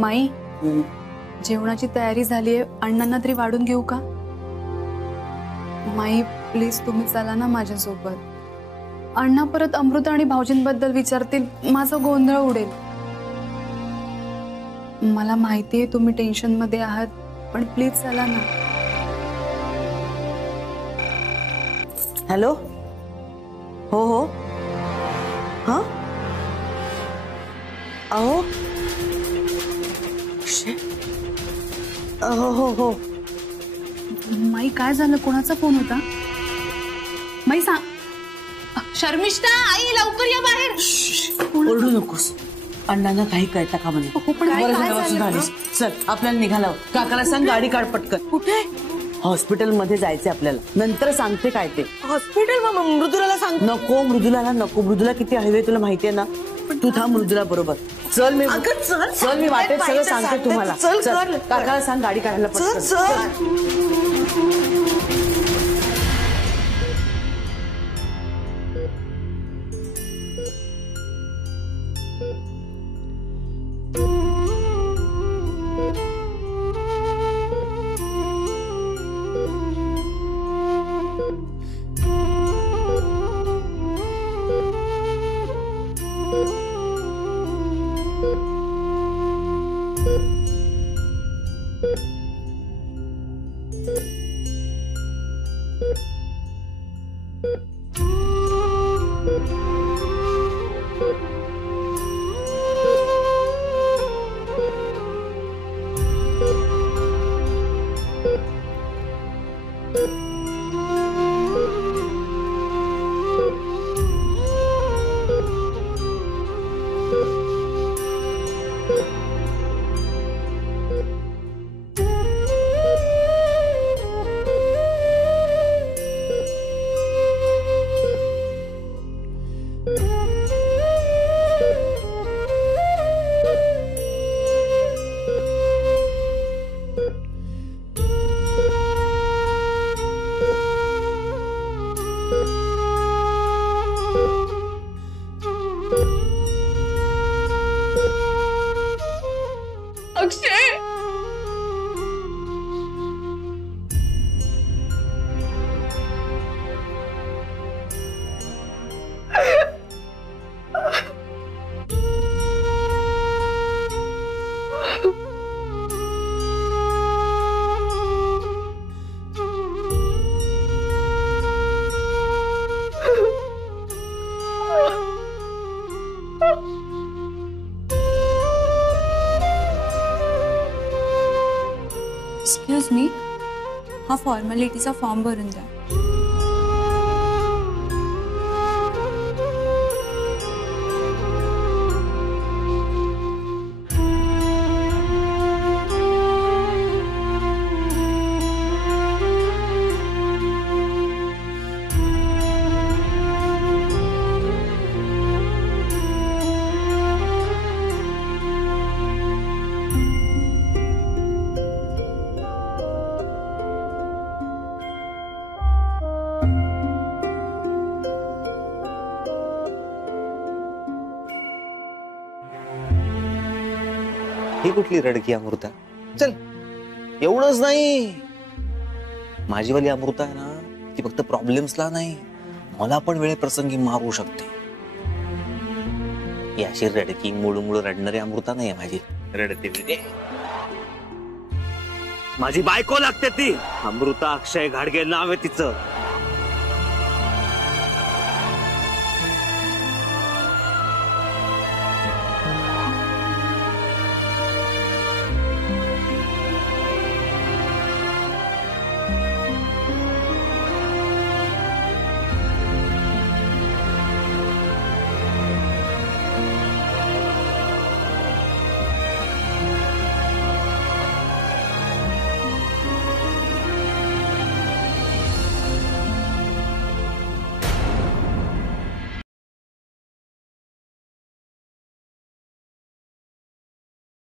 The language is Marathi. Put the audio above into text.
माई जेवणाची तयारी झालीये, अण्णांना तरी वाढून घेऊ का? माई प्लीज तुम्ही चला ना माझ्यासोबत. अण्णा परत अमृता आणि भाऊजींबद्दल विचारतील, माझा गोंधळ उडेल. मला माहितीये तुम्ही टेन्शन मध्ये आहात, पण प्लीज चला ना. हॅलो. हो हो. हाँ अहो हो हो हो. माई काय झालं? कोणाचा फोन होता? माई सांग. शर्मिष्ठा आई लवकर या बाहेर. ओरडू नकोस. अण्णांना काही कळता का म्हणे. बरं झालं. चल आपल्याला निघाला. काकाला सांग गाडी काढ पटकन. कुठे? हॉस्पिटल मध्ये जायचंय आपल्याला. नंतर सांगते काय ते. हॉस्पिटल? मृदुलाला सांग. नको मृदुलाला नको. मृदुला किती हवे तुला माहितीये ना. तू थांब मृदुला बरोबर. चल मी वाटेत सगळं सांगते तुम्हाला. चल काकाला सांग गाडी काढायला पटकन. एक्सक्यूज मी, हा फॉर्मॅलिटीचा फॉर्म भरून द्या. ही कुठली रडकी अमृता? चल एवढंच नाही. माझीवाली अमृता आहे ना, ती फक्त प्रॉब्लेम्सला नाही, मला पण वेळेप्रसंगी मारू शकते. ही अशी रडकी मुळमुळ रडणारी अमृता नाही माझी. रडते माझी बायको लागते ती. अमृता अक्षय घाडगे नाव आहे तिचं.